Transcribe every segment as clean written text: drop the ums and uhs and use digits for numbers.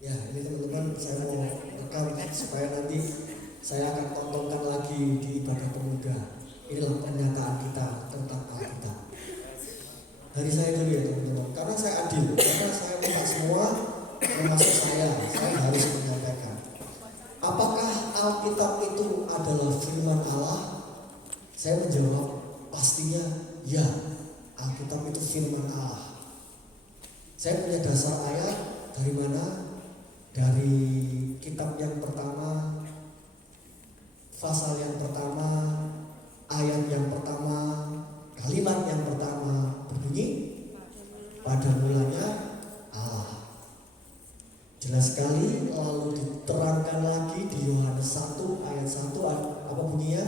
Ya, ini teman-teman saya mau rekam supaya nanti saya akan tontonkan lagi di ibadah pemuda. Inilah pernyataan kita tentang Alkitab. Dari saya dulu ya teman-teman, karena saya adil, karena saya minta semua termasuk saya harus menyampaikan. Apakah Alkitab itu adalah firman Allah? Saya menjawab pastinya ya, Alkitab itu firman Allah. Saya punya dasar ayat dari mana? Dari kitab yang pertama, pasal yang pertama, ayat yang pertama, kalimat yang pertama berbunyi, pada mulanya Allah. Jelas sekali, lalu diterangkan lagi di Yohanes 1 ayat 1 apa bunyinya?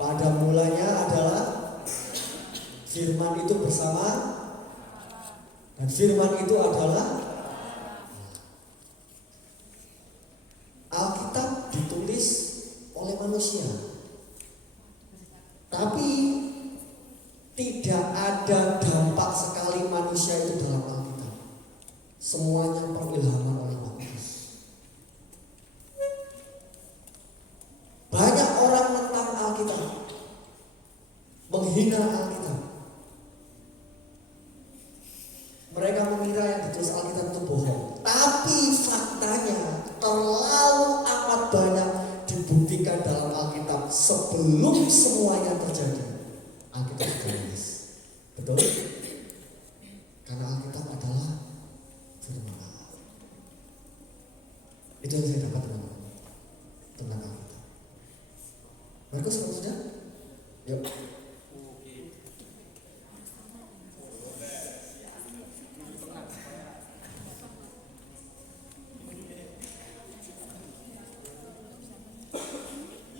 Pada mulanya adalah firman itu bersama, dan firman itu adalah Alkitab ditulis oleh manusia, tapi tidak ada dampak sekali manusia itu dalam Alkitab. Semuanya perilhaman oleh Roh Kudus. Banyak orang menentang Alkitab, menghina Alkitab. Mereka mengira yang ditulis Alkitab itu bohong. Tapi faktanya terlalu amat banyak dibuktikan dalam Alkitab sebelum semuanya terjadi. Alkitab ditulis. Betul? Karena Alkitab adalah firman Allah. Itu yang saya dapat teman-teman tentang Alkitab. Markus sudah? Yuk.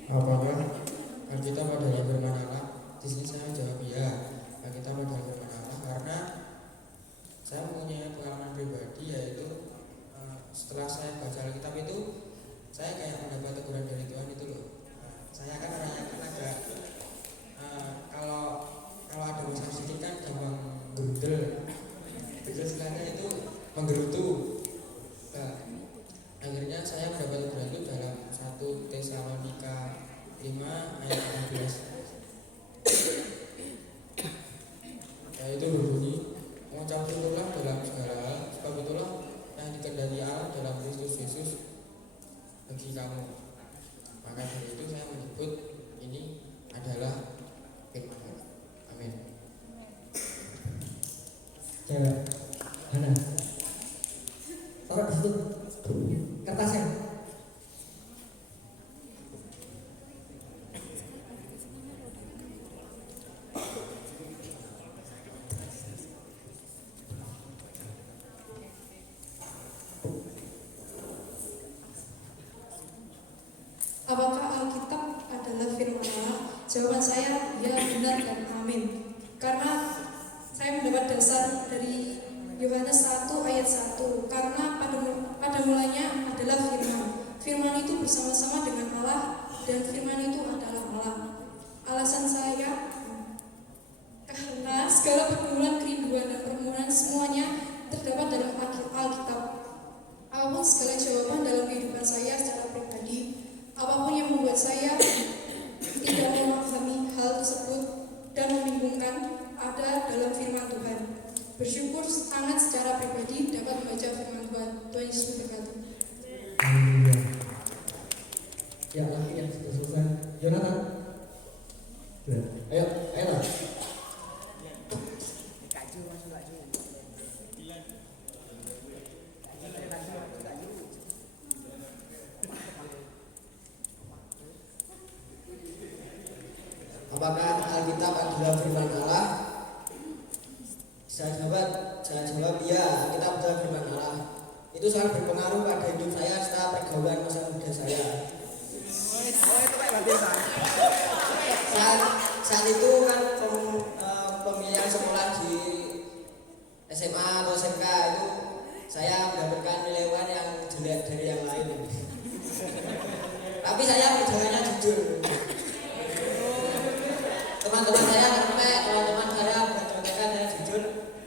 Apakah Alkitab adalah firman Allah? Di sini saya jawab ya, Alkitab adalah firman Allah karena saya mempunyai pengalaman pribadi, yaitu setelah saya baca Alkitab itu saya kayak mendapat teguran dari Tuhan itu loh. Saya kan orangnya kan agak kalau ada masalah sedikit kan gampang gerudel, istilahnya itu menggerutu. Akhirnya saya mendapat teguran itu dalam 1 Tesalonika 5 ayat 15. Yaitu berbunyi, mengucap syukurlah dalam segala hal, sebab itulah yang dikehendaki Allah dalam Kristus Yesus bagi kamu. Maka dari itu saya menyebut ini adalah firman Allah. Amin. Cewek, Hana, taruh di situ kertasnya. Apakah Alkitab adalah firman Allah? Jawaban saya ya, benar dan amin. Karena saya mendapat dasar dari Yohanes 1 ayat 1. Karena pada mulanya adalah firman. Firman itu bersama-sama dengan Allah, dan firman itu adalah Allah. Alasan saya, karena segala pergumulan, kerinduan, dan permohonan semuanya terdapat dalam Alkitab. Apapun segala jawaban dalam kehidupan saya secara pribadi, apapun yang membuat saya tidak memahami hal tersebut dan membingungkan, ada dalam firman Tuhan. Bersyukur sangat secara pribadi dapat membaca firman Tuhan. Tuhan Yesus memberkati. Ya, lagi yang sudah selesai. Jonathan. Ayo lah. Apakah Alkitab adalah firman Allah? Saya jawab ya, Alkitab adalah firman Allah. Itu sangat berpengaruh pada hidup saya setelah pergaulan masa muda saya. Saat itu kan pemilihan sekolah di SMA atau SMK itu saya mendapatkan nilai UN yang jelek dari yang lain. Tapi saya perjalanannya jujur. Teman-teman saya bercontekan, saya jujur,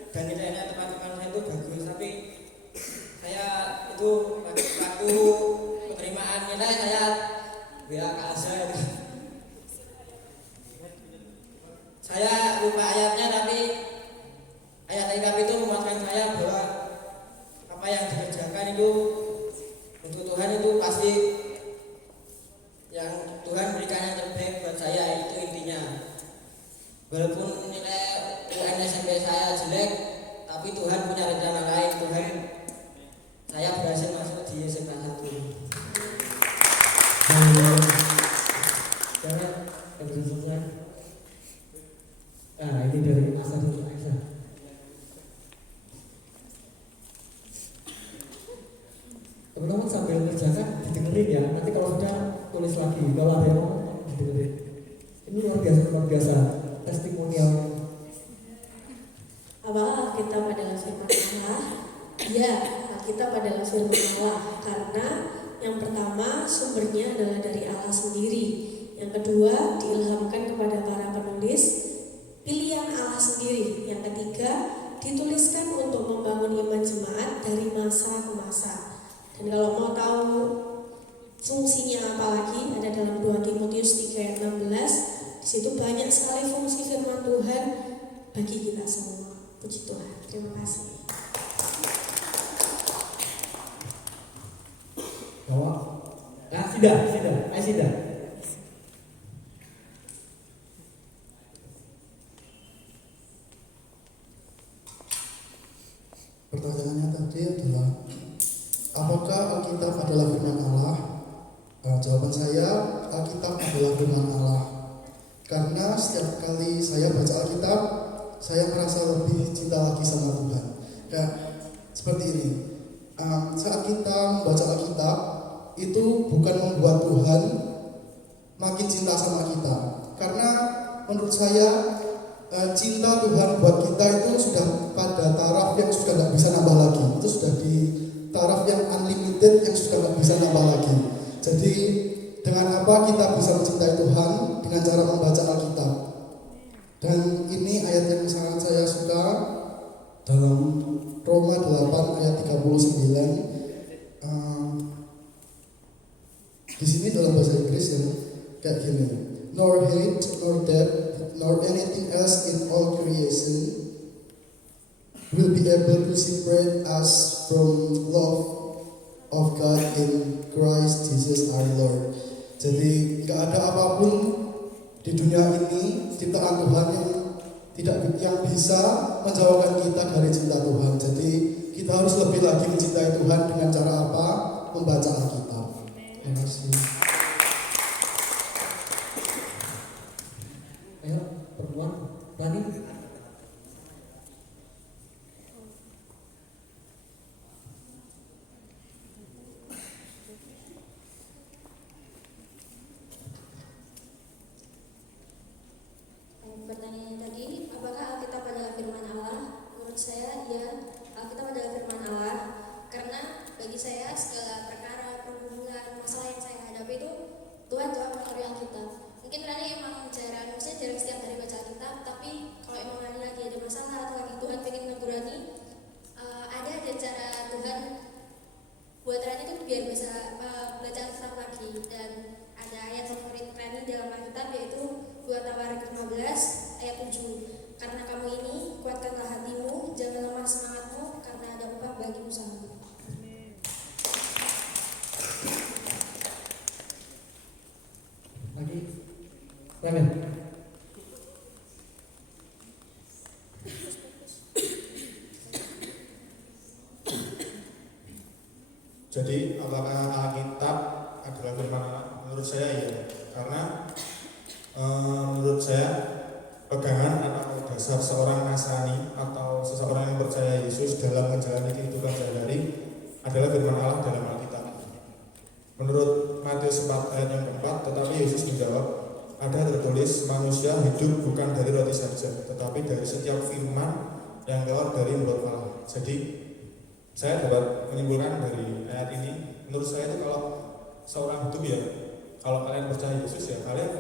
dan nilainya teman-teman saya itu bagus. Tapi bahasa ikap itu menguatkan saya bahwa apa yang dikerjakan itu untuk Tuhan itu pasti yang Tuhan berikan yang terbaik buat saya, itu intinya. Walaupun nilai UN SMP saya jelek, tapi Tuhan punya rencana lain. Tuhan, saya berhasil masuk di SMA 1. Sekarang yang berikutnya, ini dari Asa dan Aisyah. Teman-teman sambil mengerjakan didengerin ya. Nanti kalau sudah tulis lagi. Kalau ada yang ngomong didengerin. Ini luar biasa testimonial. Apakah Alkitab adalah firman Allah? Ya, Alkitab adalah firman Allah karena yang pertama sumbernya adalah dari Allah sendiri. Yang kedua diilhamkan kepada para penulis, pilihan Allah sendiri. Yang ketiga dituliskan untuk membangun iman jemaat dari masa ke masa. Dan kalau mau tahu fungsinya apa lagi, ada dalam 2 Timotius 3 ayat 16. Di situ banyak sekali fungsi firman Tuhan bagi kita semua. Puji Tuhan. Terima kasih. Bawa. Sida. Pertanyaannya tadi adalah, apakah Alkitab adalah firman Allah? Jawaban saya, Alkitab adalah firman Allah. Karena setiap kali saya baca Alkitab, saya merasa lebih cinta lagi sama Tuhan. Ya, seperti ini. Saat kita membaca Alkitab, itu bukan membuat Tuhan makin cinta sama kita. Karena menurut saya, cinta Tuhan buat kita itu sudah pada taraf yang sudah nggak bisa nambah lagi. Itu sudah di taraf yang unlimited yang sudah nggak bisa nambah lagi. Jadi dengan apa kita bisa mencintai Tuhan? Dengan cara membaca Alkitab. Dan ini ayat yang sangat saya suka dalam Roma 8 ayat 39. Di sini dalam bahasa Inggris yang kayak gini. Nor hate, nor death, nor anything else in all creation will be able to separate us from love of God in Christ Jesus our Lord. Jadi gak ada apapun di dunia ini ciptaan Tuhan yang bisa menjauhkan kita dari cinta Tuhan. Jadi kita harus lebih lagi mencintai Tuhan dengan cara apa? Membaca Alkitab. Terima kasih. Ayo, perempuan, Rani. Pertanyaannya tadi, apakah Alkitab adalah firman Allah? Menurut saya, ya, Alkitab adalah firman Allah. Karena bagi saya segala perkara, pergumulan, masalah yang saya hadapi itu Tuhan jawab melalui Alkitab. Mungkin Rani emang jarang setiap hari baca Alkitab, tapi kalau emang Rani lagi ada masalah atau lagi Tuhan pengen negurani, ada cara Tuhan buat Rani itu biar bisa baca Alkitab lagi. Dan ada ayat favorit Rani dalam Alkitab yaitu 2 Tawarik 15 ayat 7. Karena kamu ini, kuatkanlah hatimu, jangan lemah semangatmu, karena ada upah bagi usahamu. Lagi. Ramen. Jadi apakah Alkitab adalah firman Allah? Menurut saya iya, karena menurut saya pegangan atau dasar seorang Nasrani atau seseorang yang percaya Yesus dalam menjalani kehidupan sehari-hari adalah firman Allah dalam Alkitab. Menurut Matius 4 ayat yang keempat, tetapi Yesus menjawab, ada tertulis manusia hidup bukan dari roti saja, tetapi dari setiap firman yang keluar dari mulut Allah. Jadi saya dapat menyimpulkan dari ayat ini, menurut saya itu kalau seorang hidup ya, kalau kalian percaya Yesus ya kalian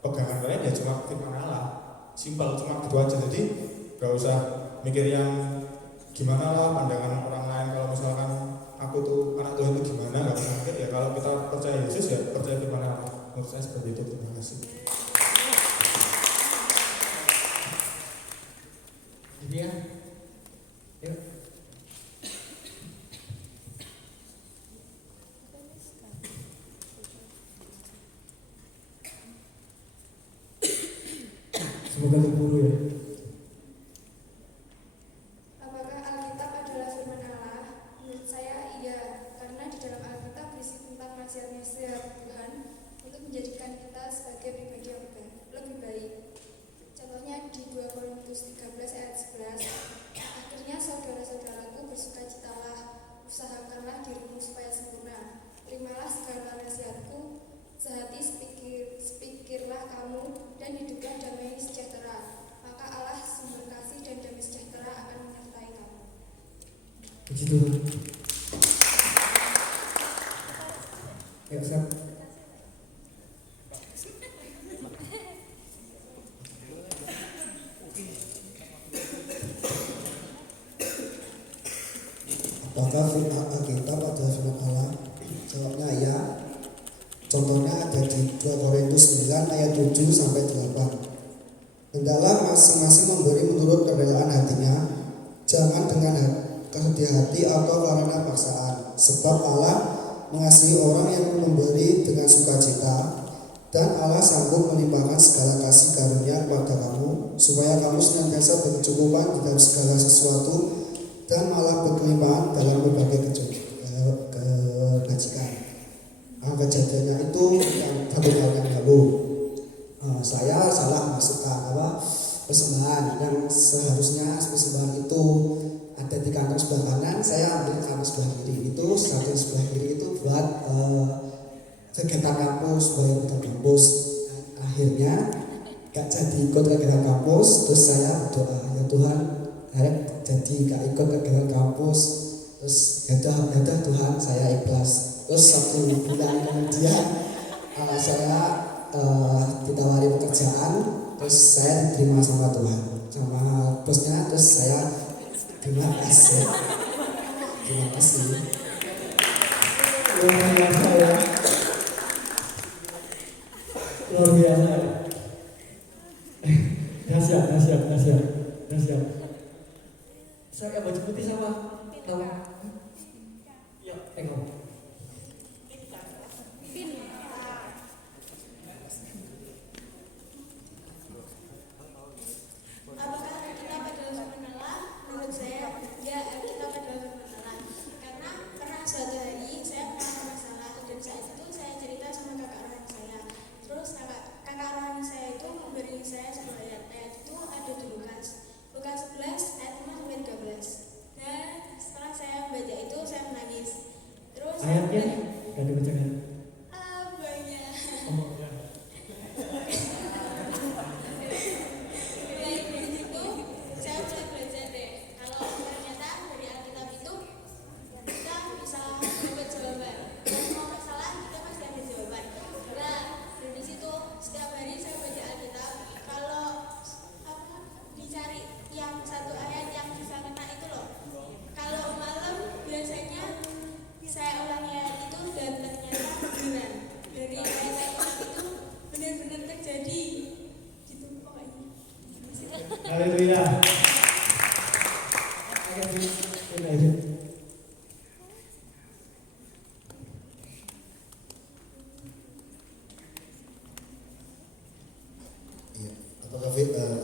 pegangan kalian ya cuma firman Allah, simpel cuma gitu aja. Jadi gak usah mikir yang gimana lah pandangan orang lain, kalau misalkan aku tuh anak Tuhan itu gimana, gak usah mikir ya. Kalau kita percaya Yesus ya percaya firman Allah. Menurut saya seperti itu. Terima kasih. Ini ya. Yuk. Semoga berburu ya. Apakah Alkitab adalah firman Allah? Menurut saya iya, karena di dalam Alkitab berisi tentang nasihat-nasihat Tuhan untuk menjadikan kita sebagai pribadi yang lebih baik. Contohnya di 2 Korintus 13 ayat 11. Akhirnya saudara-saudaraku bersukacitalah, usahakanlah dirimu supaya sempurna. Terimalah segala nasihatku, sehati sepikirlah kamu, dan hiduplah damai sejahtera. Maka Allah sumber kasih dan damai sejahtera akan menyertai kamu. Puji Tuhan. Yuk, Sam. Apakah firman Alkitab adalah firman Allah? Jawabnya ya. Contohnya ada di 2 Korintus 9 ayat 7 sampai 8. Hendaklah masing-masing memberi menurut kerelaan hatinya, jangan dengan kesedihan hati atau karena paksaan. Sebab Allah mengasihi orang yang memberi dengan sukacita, dan Allah sanggup melimpahkan segala kasih karunia kepada kamu, supaya kamu senantiasa berkecukupan di dalam segala sesuatu, dan malah berkelimpahan dalam berbagai kebajikan. Kejadiannya itu yang 1 tahun yang lalu, saya salah masukkan persembahan yang seharusnya persembahan itu ada di kantong sebelah kanan, saya ambil kantong sebelah kiri. Itu satu sebelah kiri itu buat kegiatan kampus, buat kegiatan kampus. Akhirnya gak jadi ikut kegiatan kampus, terus saya berdoa, ya Tuhan, jadi gak ikut kegiatan kampus. Terus ya Tuhan, saya ikhlas. Terus 1 bulan kemudian saya ditawari pekerjaan, terus saya diterima sama Tuhan, sama bosnya. Terus saya terima kasih. Luar biasa ya. Luar biasa. Dahsyat. Saya baju putih sama ya, tengok. Apakah Alkitab adalah firman Allah? Menurut saya, ya, Alkitab adalah firman Allah. Karena pernah suatu hari saya pernah masalah, dan saat itu saya cerita sama kakak rohani saya. Terus kakak rohani saya itu memberi saya sebuah ayat. Ayat itu ada di Lukas 11 ayat 5 sampai 13. Dan setelah saya baca itu saya menangis. Terus Ayatnya gak dibacakan. banyak. Oh ya. Saya mulai belajar deh, kalau ternyata dari Alkitab itu kita bisa dapat jawaban. Kalau mau masalah kita pasti ada jawaban. Nah, dari situ setiap hari saya baca Alkitab. Kalau dicari yang satu ayat yang bisa kena itu loh. Kalau malam biasanya saya ulangi ayat itu dan ternyata benar. Dari ayat-ayat itu benar-benar terjadi. Gitu pokoknya. Haleluya. Iya.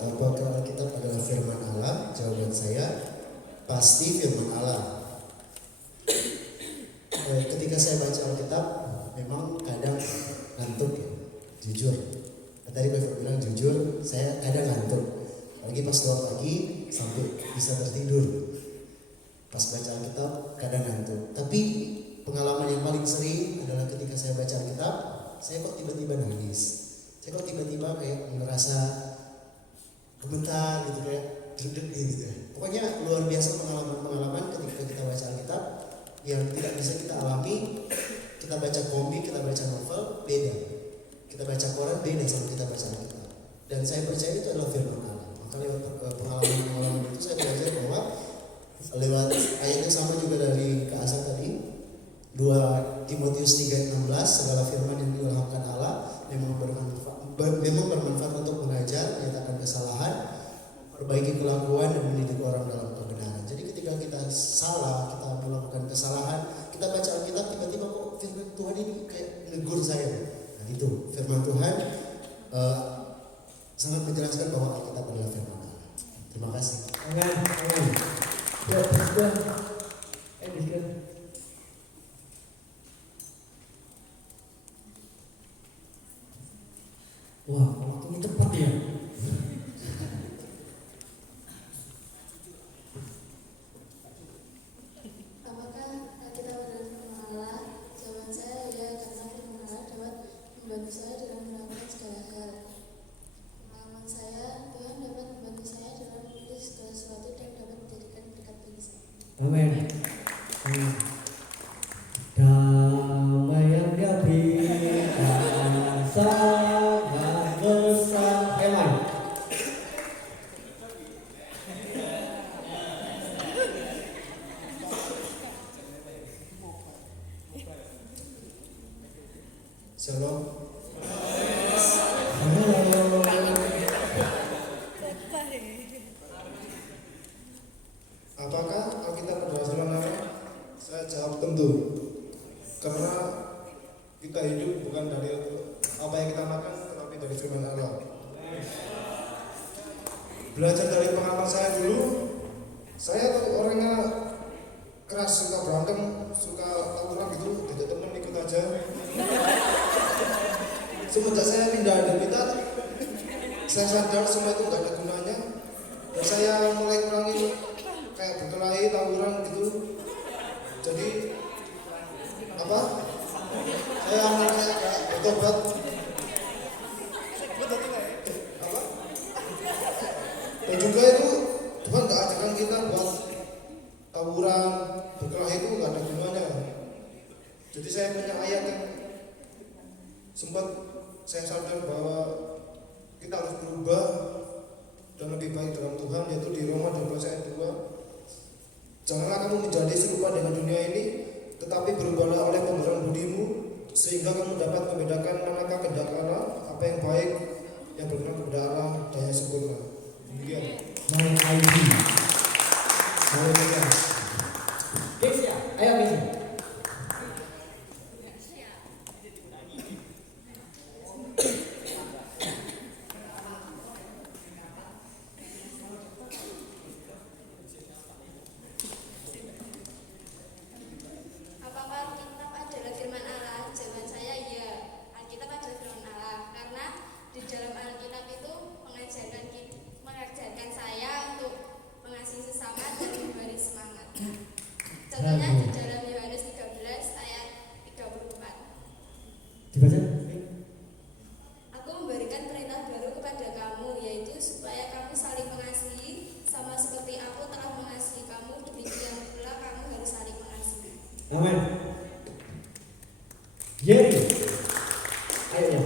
Apakah Alkitab adalah firman Allah? Jawaban saya pasti firman Allah. Ketika saya baca Alkitab, memang kadang ngantuk ya, jujur. Tadi Pak bilang jujur, saya kadang ngantuk. Apalagi pas keluar pagi sampai bisa tertidur. Pas baca Alkitab kadang ngantuk. Tapi pengalaman yang paling sering adalah ketika saya baca Alkitab, saya kok tiba-tiba nangis. Saya kok tiba-tiba kayak ngerasa gemetar gitu, kayak deg-deg gitu. Pokoknya luar biasa pengalaman-pengalaman ketika kita baca Alkitab yang tidak bisa kita alami. Kita baca komik, kita baca novel, beda. Kita baca koran, beda sama kita baca Alkitab. Dan saya percaya itu adalah firman Allah. Maka lewat pengalaman-pengalaman itu saya belajar bahwa lewat ayatnya sama juga dari Kak Asa tadi, 2 Timotius 3:16, segala firman yang diilhamkan Allah memang bermanfaat untuk mengajar, menyatakan kesalahan, perbaiki kelakuan pengetahuan dan mendidik orang dalam kebenaran. Jadi ketika kita salah, kita melakukan kesalahan, kita baca Alkitab tiba-tiba kok firman Tuhan ini kayak menegur saya. Nah itu firman Tuhan sangat menjelaskan bahwa Alkitab adalah firman Allah. Terima kasih. Amin. Ya, Bisdan. Bisdan. Wah, waktunya cepat ya. Apakah kita adalah firman Allah? Jawaban saya ya, karena firman Allah dapat membantu saya dalam melakukan segala hal. Pengalaman saya, Tuhan dapat membantu saya dalam memilih segala sesuatu dan dapat menjadikan berkat bagi saya. Amin. Damai yang diberikan sangat besar. Amin. Shalom. Apakah Alkitab adalah firman Allah? Saya jawab tentu. Karena kita hidup bukan dari apa yang kita makan, tetapi dari firman Allah. Belajar dari pengalaman saya dulu, saya tuh orangnya keras, suka berantem, suka tawuran gitu, tidak temen ikut aja. Semenjak saya pindah di kita, saya sadar semua itu nggak ada gunanya, dan saya mulai kurangi kayak berkelahi, tawuran gitu. Jadi apa? Saya mulai kayak bertobat. Apa? Dan juga itu Tuhan nggak ajarkan kita buat tawuran, berkelahi itu nggak ada gunanya. Jadi saya punya ayat yang sempat saya sadar bahwa kita harus berubah dan lebih baik dalam Tuhan, yaitu di Roma 12 ayat 2. Janganlah kamu menjadi serupa dengan dunia ini, tetapi berubahlah oleh pembenaran budimu, sehingga kamu dapat membedakan manakah kehendak Allah, apa yang baik, yang berkenan kepada Allah, dan yang sempurna. Demikian. My ID. Haleluya. Kesia, ayo Kesia. Apakah Alkitab adalah firman Allah? Jawaban saya ya, Alkitab adalah firman Allah. Karena di dalam Alkitab itu mengajarkan saya untuk mengasihi sesama dan memberi semangat. Contohnya di dalam Yohanes 13 ayat 34. Dibaca. Aku memberikan perintah baru kepada kamu, yaitu supaya kamu saling mengasihi, sama seperti aku telah mengasihi kamu, demikian pula kamu harus saling mengasihi. Amin. Jerry. Ayo ya.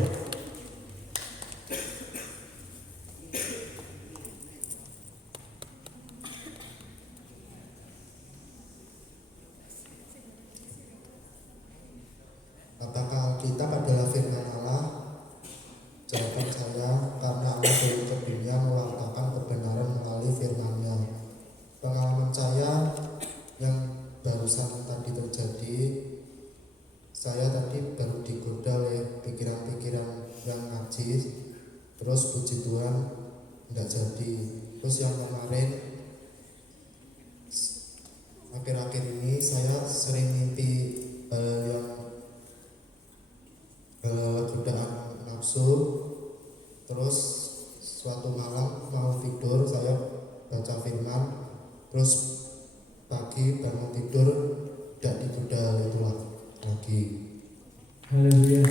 Apakah Alkitab adalah firman Allah? Jawaban saya, karena Allah berutus dunia mewartakan kebenaran melalui firman-Nya. Pengalaman saya yang barusan tadi terjadi, saya tadi baru digoda oleh pikiran-pikiran yang najis, terus puji Tuhan tidak jadi. Terus yang kemarin, akhir-akhir ini saya sering mimpi yang godaan nafsu. Terus suatu malam mau tidur saya baca firman, terus pagi bangun tidur tidak digoda itulah lagi. Haleluya.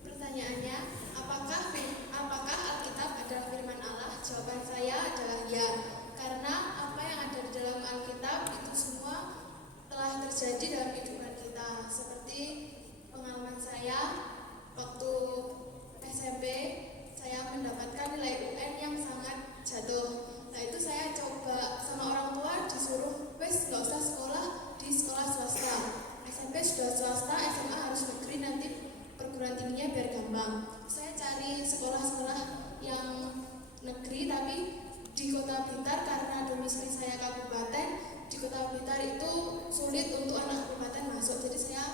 Pertanyaannya, apakah pulang. Saya cari sekolah-sekolah yang negeri tapi di Kota Blitar karena domisili saya kabupaten. Di Kota Blitar itu sulit untuk anak kabupaten masuk, jadi saya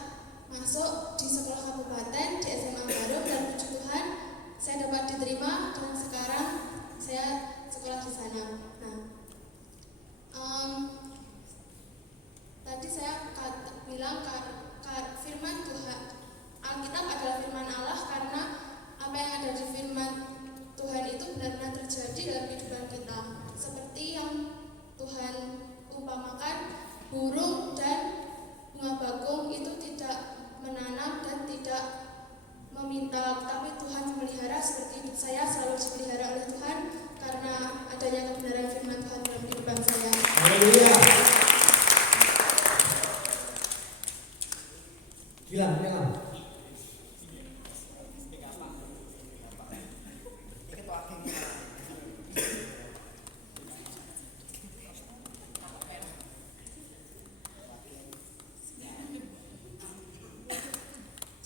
masuk di sekolah kabupaten di SMA Baru, dan puji Tuhan saya dapat diterima dan sekarang saya sekolah di sana. Nah, tadi saya bilang firman Tuhan, Alkitab adalah firman Allah karena apa yang ada di firman Tuhan itu benar-benar terjadi dalam kehidupan kita. Seperti yang Tuhan umpamakan, burung dan bunga bakung itu tidak menanam dan tidak meminta, tapi Tuhan memelihara. Seperti hidup saya selalu dipelihara oleh Tuhan karena adanya kebenaran firman Tuhan dalam kehidupan saya. Haleluya. Gilang.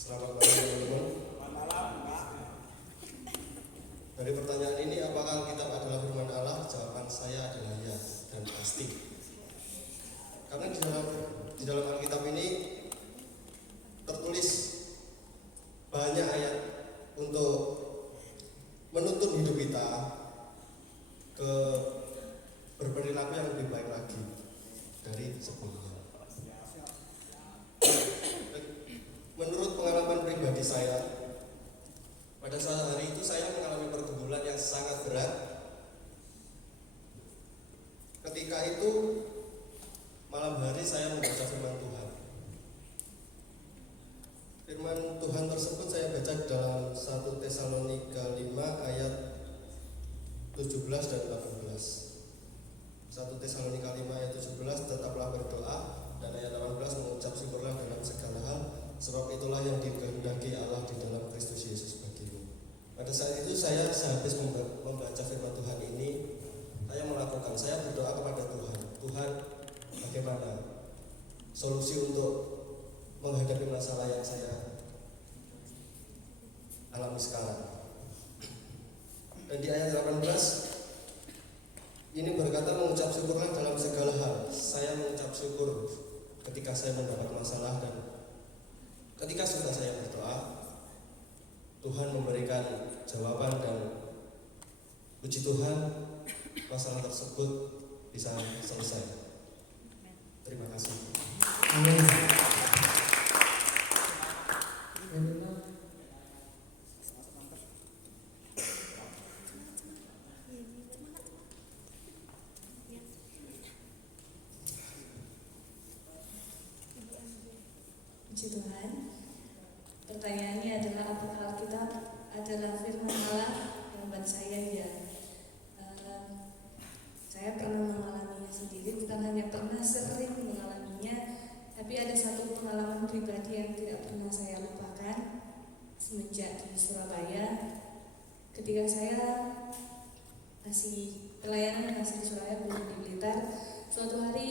Selamat malam teman-teman. Dari pertanyaan ini, apakah Alkitab adalah firman Allah? Jawaban saya adalah ya dan pasti. Karena di dalam Alkitab ini tertulis banyak ayat untuk menuntun hidup kita ke berperilaku yang lebih baik lagi dari sebelumnya. Menurut pengalaman pribadi saya, pada saat hari itu saya mengalami pergumulan yang sangat berat. Ketika itu malam hari saya membaca firman Tuhan. Firman Tuhan tersebut saya baca dalam 1 Tesalonika 5 ayat 17 dan 18. 1 Tesalonika 5 ayat 17, tetaplah berdoa, dan ayat 18, mengucap syukurlah dalam segala hal, sebab itulah yang dikehendaki Allah di dalam Kristus Yesus bagimu. Pada saat itu saya sehabis membaca firman Tuhan ini, saya berdoa kepada Tuhan. Tuhan, bagaimana solusi untuk menghadapi masalah yang saya alami sekarang. Dan di ayat 18 ini berkata, mengucap syukurlah dalam segala hal. Saya mengucap syukur ketika saya mendapat masalah, dan ketika sudah saya berdoa, Tuhan memberikan jawaban, dan puji Tuhan masalah tersebut bisa selesai. Terima kasih. Amin. Puji Tuhan. Pertanyaannya adalah, apakah Alkitab adalah firman Allah? Jawaban saya ya. Saya pernah mengalaminya sendiri, bukan hanya pernah, sering mengalaminya. Tapi ada satu pengalaman pribadi yang tidak pernah saya lupakan semenjak di Surabaya. Ketika saya masih pelayanan di Surabaya, belum di Blitar, suatu hari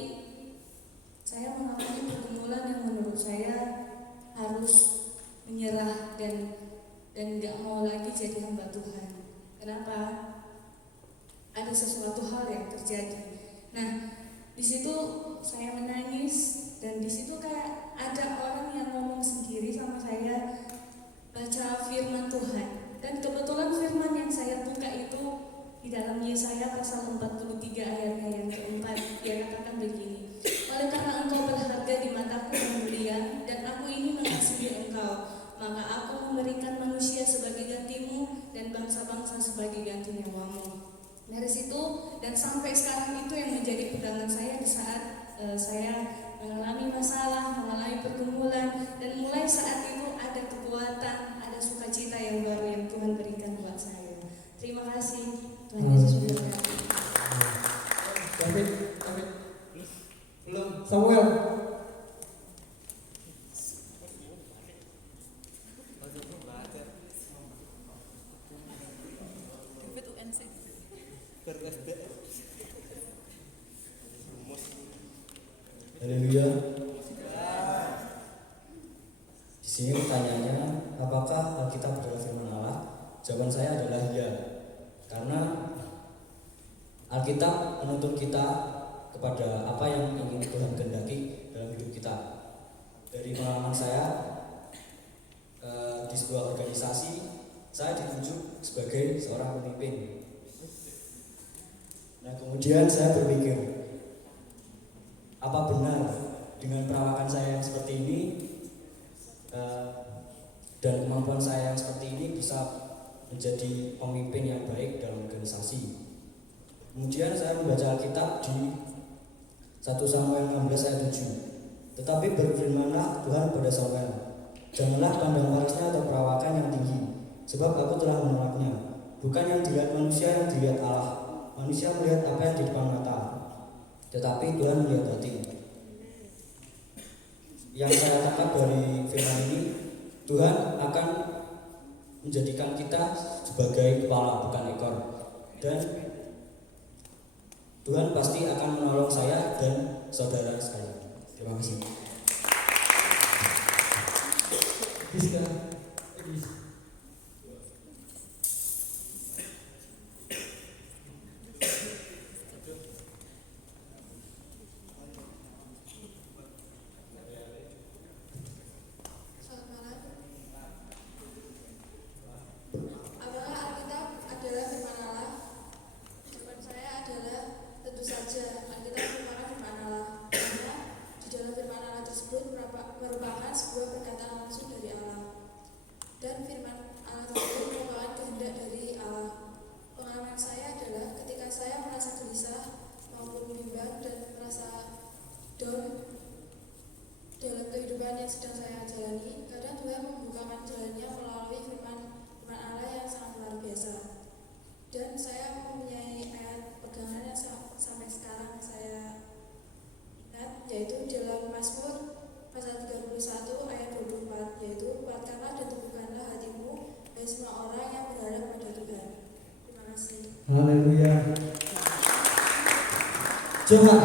saya mengalami pergumulan yang menurut saya harus menyerah dan nggak mau lagi jadi hamba Tuhan. Kenapa? Ada sesuatu hal yang terjadi. Nah, di situ saya menangis, dan di situ kayak ada orang yang ngomong sendiri sama saya, baca firman Tuhan. Dan kebetulan firman yang saya buka itu di dalam Yesaya pasal 43 ayatnya yang keempat. Dia katakan begini, oleh karena engkau berharga di mataku yang mulia, dan aku ini mengasihi engkau, maka aku memberikan manusia sebagai gantimu dan bangsa-bangsa sebagai ganti nyawamu. Dari situ dan sampai sekarang itu yang menjadi pegangan saya di saat saya mengalami masalah, mengalami pergumulan, dan mulai saat itu ada kekuatan, ada sukacita yang baru yang Tuhan berikan buat saya. Terima kasih, Tuhan Yesus memberkati. David, belum. Samuel. Haleluya. Di sini pertanyaannya, apakah Alkitab adalah firman Jawaban saya adalah ya. Karena Alkitab menuntun kita kepada apa yang ingin Tuhan kehendaki dalam hidup kita. Dari pengalaman saya di sebuah organisasi, saya ditunjuk sebagai seorang pemimpin. Nah, kemudian saya berpikir, apa benar dengan perawakan saya yang seperti ini dan kemampuan saya yang seperti ini bisa menjadi pemimpin yang baik dalam organisasi? Kemudian saya membaca Alkitab di 1 Samuel 16 ayat 7. Tetapi berfirmanlah Tuhan kepada Samuel, janganlah pandang warisnya atau perawakan yang tinggi, sebab aku telah menolaknya. Bukan yang dilihat manusia, yang dilihat Allah. Manusia melihat apa yang di depan mata, tetapi Tuhan melihat hati. Yang saya tangkap dari firman ini, Tuhan akan menjadikan kita sebagai kepala, bukan ekor. Dan Tuhan pasti akan menolong saya dan saudara sekalian. Terima kasih. Selamat malam. Apakah Alkitab adalah firman Allah? Jawaban saya adalah tentu saja Alkitab merupakan firman Allah, karena di dalam firman Allah tersebut merupakan sebuah perkataan langsung dari Allah, dan firman Allah tersebut merupakan kehendak dari Allah. Pengalaman saya adalah ketika saya merasa gelisah maupun bimbang dan merasa down dalam kehidupan yang sedang saya jalani, kadang Tuhan membukakan jalannya melalui firman Allah yang sangat luar biasa. Dan saya mempunyai ayat pegangan yang sampai sekarang saya ingat, yaitu dalam Mazmur pasal 31 ayat 24, yaitu kuatkanlah dan teguhkanlah hatimu, hai semua orang yang berharap pada Tuhan. Terima kasih. Haleluya. Johan.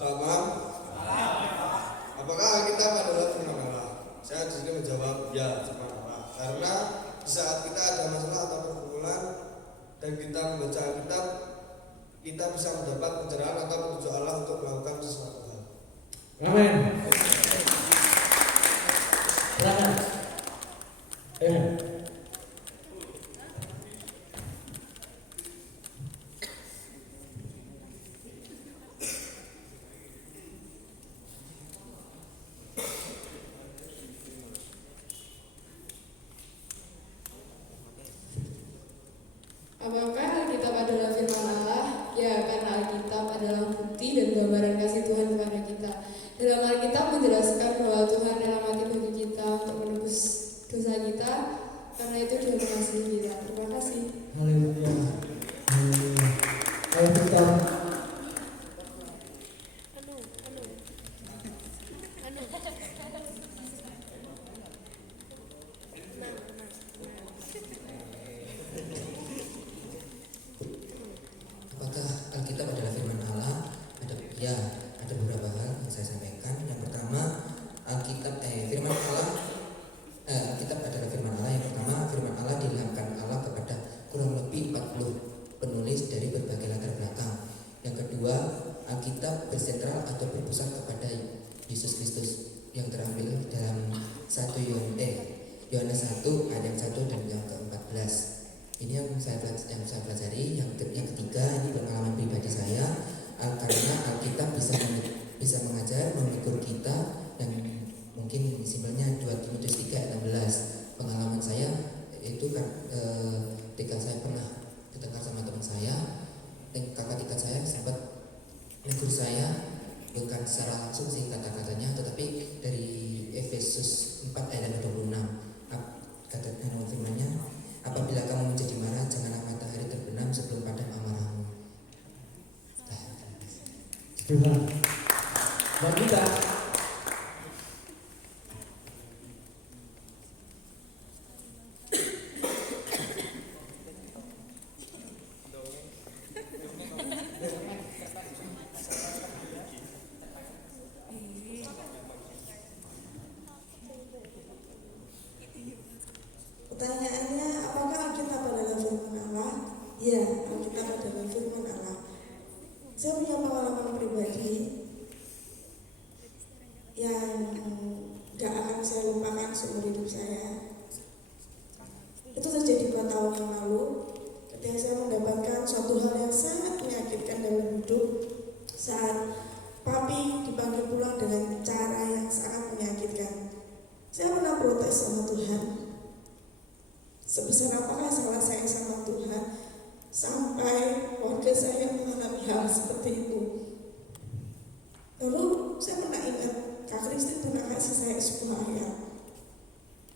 Selamat malam. Apakah Alkitab adalah firman Allah? Saya di sini menjawab ya, firman Allah. Karena di saat kita ada masalah atau pergumulan dan kita membaca Alkitab, kita bisa mendapat pencerahan atau petunjuk Allah untuk melakukan sesuatu hal. Amin. Silakan. Apakah Alkitab adalah firman Allah? Ya, karena Alkitab adalah bukti dan gambaran kasih Tuhan kepada kita. Dalam Alkitab menjelaskan bahwa Tuhan rela mati bagi kita untuk menebus dosa kita, karena itu Dia mengasihi kita. Terima kasih. Haleluya. Haleluya. Ayo kita Apakah Alkitab adalah firman Allah? Ya, ada beberapa hal yang saya sampaikan. Yang pertama, firman Allah, Alkitab adalah firman Allah. Yang pertama, firman Allah diilhamkan Allah kepada kurang lebih 40 penulis dari berbagai latar belakang. Yang kedua, Alkitab bersentral atau berpusat kepada Yesus Kristus yang terambil dalam 1 Yohanes 1 ayat 1 dan yang ke-14. Ini yang saya pelajari. Yang ketiga, ini pengalaman pribadi saya, karena Alkitab bisa mengajar, menghibur kita, dan mungkin simpelnya 2 Timotius 3 ayat 16. Pengalaman saya itu ketika saya pernah bertengkar sama teman saya, dan kakak tingkat saya sempat menegur saya, bukan secara langsung sih kata-katanya, tetapi dari Efesus 4 ayat 26. Kata firman-Nya, apabila kamu menjadi marah, janganlah matahari terbenam sebelum padam amarahmu. Tuhan. Dan kita Ya, Alkitab adalah firman Allah. Saya punya pengalaman pribadi yang gak akan saya lupakan seumur hidup saya. Itu terjadi 2 tahun yang lalu ketika saya mendapatkan suatu hal yang sangat menyakitkan dalam hidup saat papi dipanggil pulang dengan cara yang sangat menyakitkan. Saya pernah protes sama Tuhan. Sebesar apakah salah saya sama Tuhan sampai keluarga saya mengalami hal seperti itu. Lalu saya pernah ingat Kak Kristi pernah kasih saya sebuah ayat.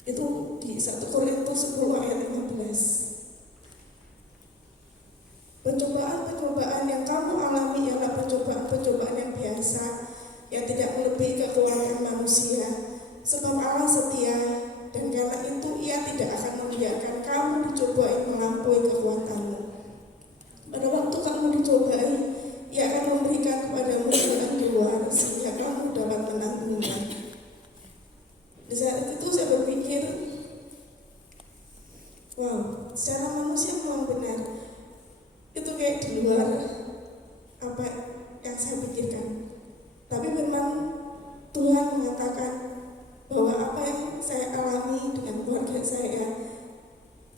Itu di 1 Korintus 10 ayat 15. Pencobaan-pencobaan yang kamu alami ialah pencobaan-pencobaan yang biasa, yang tidak melebihi kekuatan manusia. Sebab Allah setia, dan karena itu Ia tidak akan membiarkan kamu dicobai melampaui kekuatanmu. Pada waktu kamu dicobai, Ia akan memberikan kepadamu jalan keluar sehingga kamu dapat menanggungnya. Di saat itu saya berpikir, wow, secara manusia memang benar. Itu kayak di luar apa yang saya pikirkan. Tapi memang Tuhan mengatakan bahwa apa yang saya alami dengan keluarga saya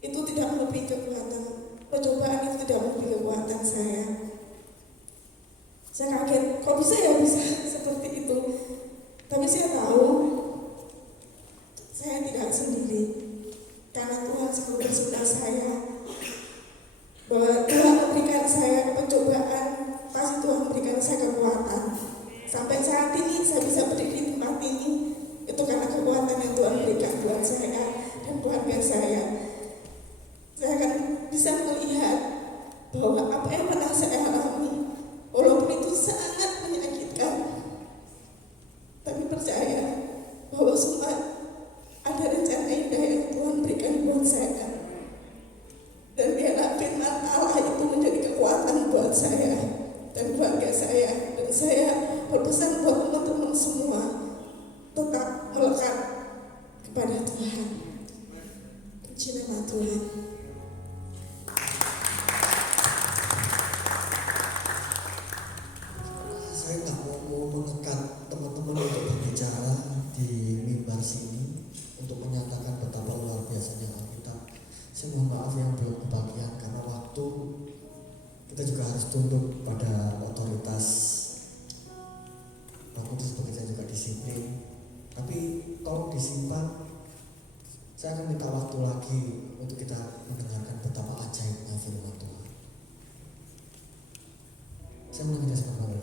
itu tidak melebihi kekuatan, percobaan itu tidak melebihi kekuatan saya. Saya kaget, kok bisa ya bisa seperti itu. Tapi saya tahu saya tidak sendiri, karena Tuhan selalu bersebelah saya. Bahwa Tuhan memberikan saya pencobaan, pasti Tuhan memberikan saya kekuatan. Sampai saat ini saya bisa berdiri di tempat ini, itu karena kekuatan yang Tuhan berikan buat saya dan keluarga saya. Saya akan bisa melihat bahwa apa yang pernah saya alami, walaupun itu sangat menyakitkan, tapi percaya bahwa semua ada rencana indah yang Tuhan berikan buat saya. Dan biarlah firman Allah itu menjadi kekuatan buat saya dan keluarga saya. Dan saya berpesan buat teman-teman semua, tetap melekat kepada Tuhan. Puji nama Tuhan. Saya nggak mau mengekat teman-teman untuk berbicara di mimbar sini untuk menyatakan betapa luar biasanya Alkitab. Saya mohon maaf yang belum kebagian karena waktu kita juga harus tunduk pada otoritas. Pak Kudus bekerja juga disiplin, tapi tolong disimpan. Saya akan minta waktu lagi untuk kita mendengarkan betapa ajaibnya firman Tuhan. Saya mendengar sebentar.